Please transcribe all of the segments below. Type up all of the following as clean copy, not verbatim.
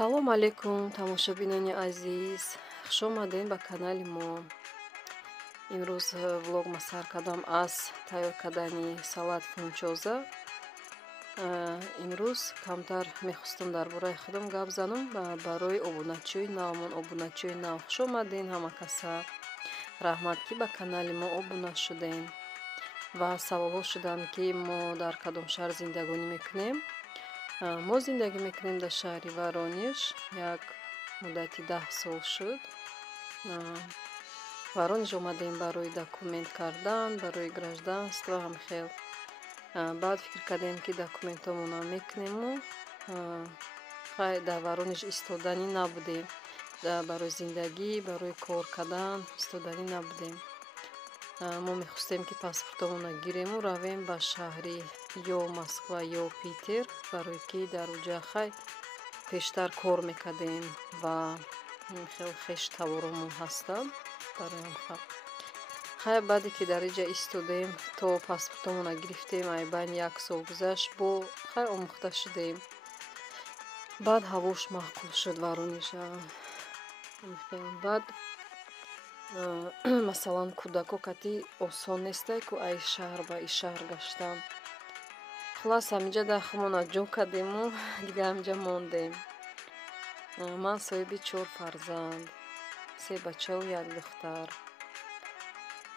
Салом алейкум, тамошобинони азиз. Хуш омадем ба канали мо. Имрӯз влог масар кардам аз тайёр кардани салат фунчоза. Имрӯз камтар мехостам дар бораи худам гап занам барои обуначӯи навмон. Обуначӯи нав. Хуш омадин ҳама каса. Раҳмат ки ба канали мо обуна шудем. Ва саволҳо шуданд ки мо дар кадом шаҳр зиндагонӣ мекунем. Мо зиндагӣ мекунем дар шаҳри Воронеж. Як муддати 10 сол шуд. Воронеж омадем барои документ кардан, барои гражданство ҳамхел. Баъд фикр кардем ки документамонам мекунему. Дар Воронеж истоданӣ набудем. Барои зиндагӣ, барои кор кардан истоданӣ набудем. Мо мехостем ки паспортамонро гирему, равем ба шаҳри ё Москва ё Питер, барои ки дар уҷа хай пештар кор мекардем ва хел хеш товаромон ҳастанд барои хай. Хай баъде ки дар иҷа истодем, то паспортамонро гирифтем, ай байни 1 сол гузашт, бо хай омӯхта шудем. Баъд ҳавош маъқул шуд Воронежа. Баъд масалан кӯдако кати осон нестай ку ай шаҳр ба и шаҳр гаштан. Хулас ҳаминҷа дахмона ҷон кардему, дига ҳаминҷа мондем. Ман соҳиби 4 фарзанд, 3 бачаву 1 духтар.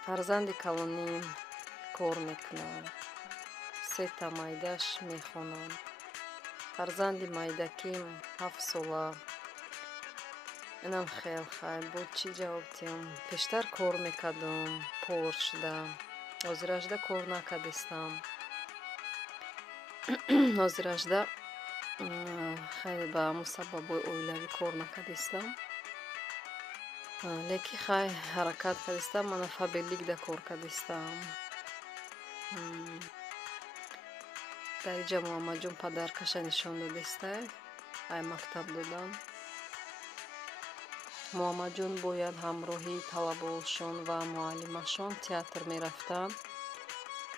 Фарзанди калоним кор мекунад, 3 та майдаш мехонанд. Фарзанди майдаким 7 сола. Инам хел хай буд, чӣ ҷавоб диҳам. Пештар кор мекардам, пор шуда. Ҳозиражда кор накардистам. Ҳозиражда хеле ба ҳамун сабабҳои оилавӣ кор накардистам. Леки хай ҳаракат кардистам, мана фаберликда кор кардистам. Дар иҷа Муҳаммадҷон падаркаша нишон додистай, ай мактаб додан. Муҳаммадҷон бояд ҳамроҳи талабаошон ва муаллимашон театр мерафтанд.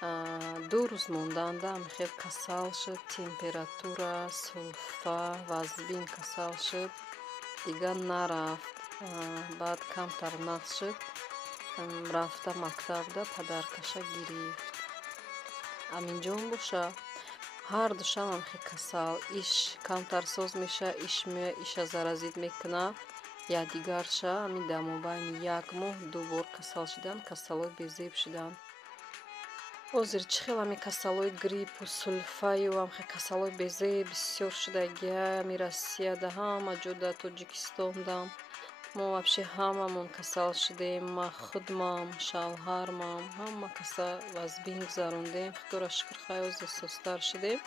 2 рӯз монданда хел касал шуд, температура, сулфа, вазбин касал шуд, дига нарафт. Баъд камтар нағз шуд, рафта мактабда падаркаша гирифт. Аминҷон боша, ҳар душамам хел касал, иш камтар соз меша, иш меоя, иша заразид мекуна, якдигарша ҳамин дар мобайни 1 моҳ 2 бор касал шудан, касалҳои безеб шудан. Ҳозир чӣ хел ҳамин касалҳои гриппу, сулфаю ҳамхел касалҳои безеб бисёр шудагӣ, ҳами Россияда, ҳама ҷо дар Тоҷикистонда мо вобше ҳамамон касал шудем. Ма худмам, шавҳармам, ҳама касал вазбин гузарондем. Худоро шукр хай ҳозир созтар шудем.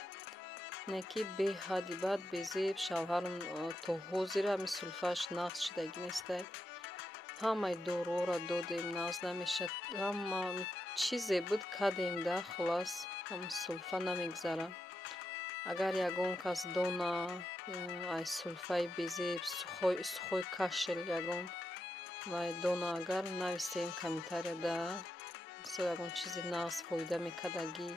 Не ки беҳади бад безеб, шавҳарам то ҳозир ҳамин сулфааш нағз шудагӣ нестай. Ҳамаи доруҳоро додем, нағз намешад. Ҳама чизе буд кардем да, хулас ҳамин сулфа намегзарад. Агар ягон кас дона ай сулфаи безеб, сухой кашел ягон вай дона агар нависем комментарияда, со ягон чизи нағз фоида мекардагӣ.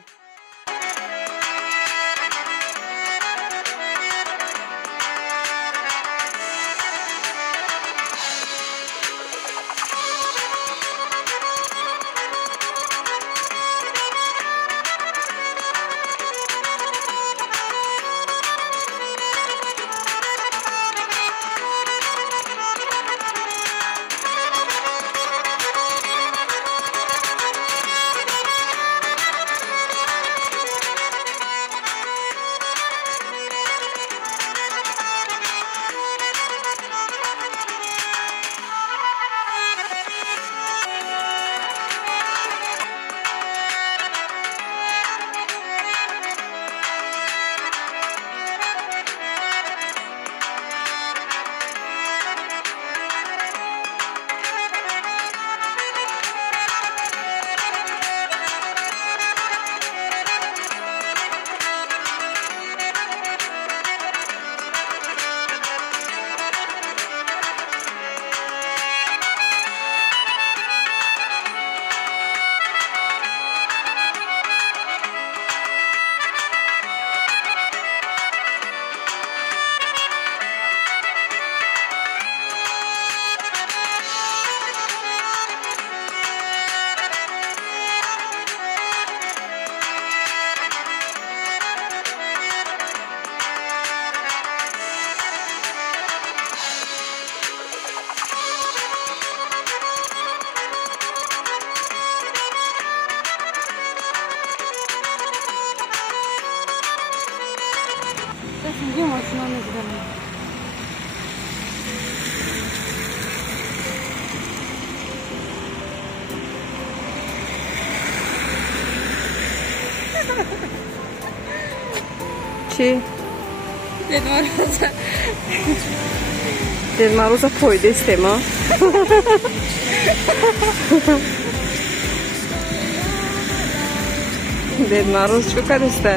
میگه ماشینا میگیرم. چی؟ Ded Maruza pojdeste ma? Ded Maruz čo kadeste?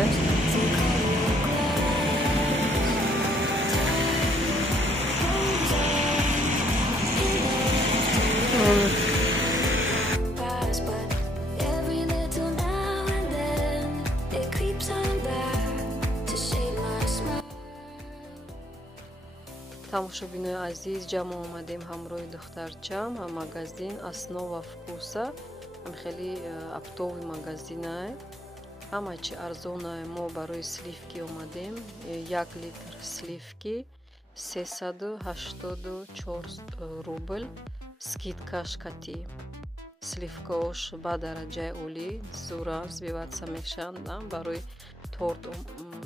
тамошобинои азиз, ҷамъ омадем ҳамроҳи духтарчам магазин Основа вкуса. ҳам хеле аптови магазинае, ҳама чи арзонае. мо барои сливки омадем. 1 литр сливки 384 рубл. скидкаш кати. сливкаош ба дараҷаи олӣ зура збиваца мешаванд. Барои торт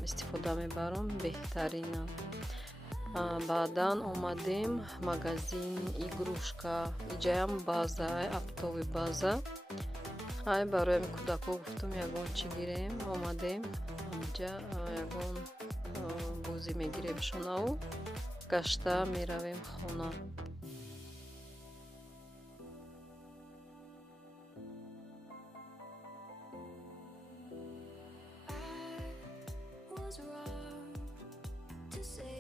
истифода мебарам, беҳтарина. баъдан омадем магазин игрушка. иҷаям база, аптови база. ҳай барои кӯдакҳо гуфтам ягон чӣ гирем. омадем инҷа ягон бӯзӣ мегирем шонаву гашта меравем хона. Was wrong to say